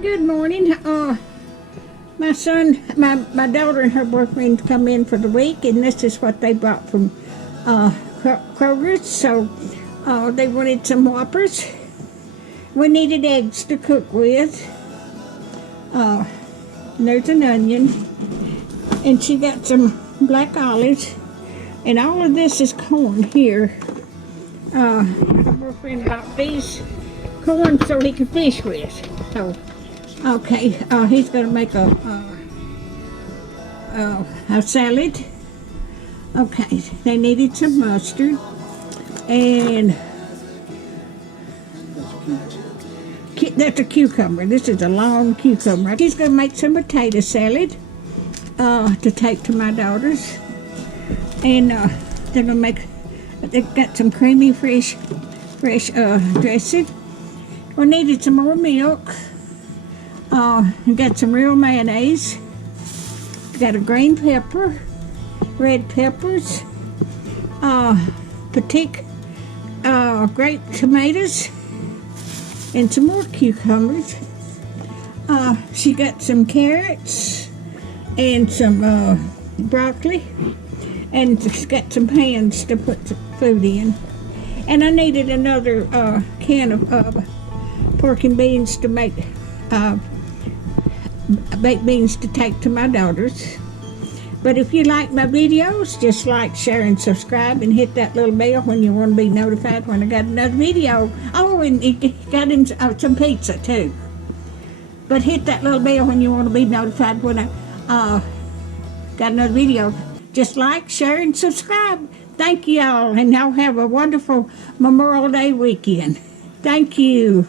Good morning. My daughter and her boyfriend come in for the week, and this is what they brought from Kroger's. So they wanted some Whoppers. We needed eggs to cook with. There's an onion, and she got some black olives, and all of this is corn here. Her boyfriend bought these corn so he could fish with. So, okay, he's gonna make a salad. Okay, they needed some mustard, and that's a cucumber. This is a long cucumber. He's gonna make some potato salad to take to my daughters, and they're gonna make. They got some creamy fresh dressing. We needed some more milk. Got some real mayonnaise. Got a green pepper, red peppers, petite grape tomatoes, and some more cucumbers. She got some carrots and some broccoli, and she's got some pans to put the food in. And I needed another can of pork and beans to make baked beans to take to my daughters. But if you like my videos, just like, share, and subscribe, and hit that little bell when you want to be notified when I got another video. Oh, and it got him some pizza too. But hit that little bell when you want to be notified when I got another video. Just like, share, and subscribe. Thank you all, and y'all have a wonderful Memorial Day weekend. Thank you.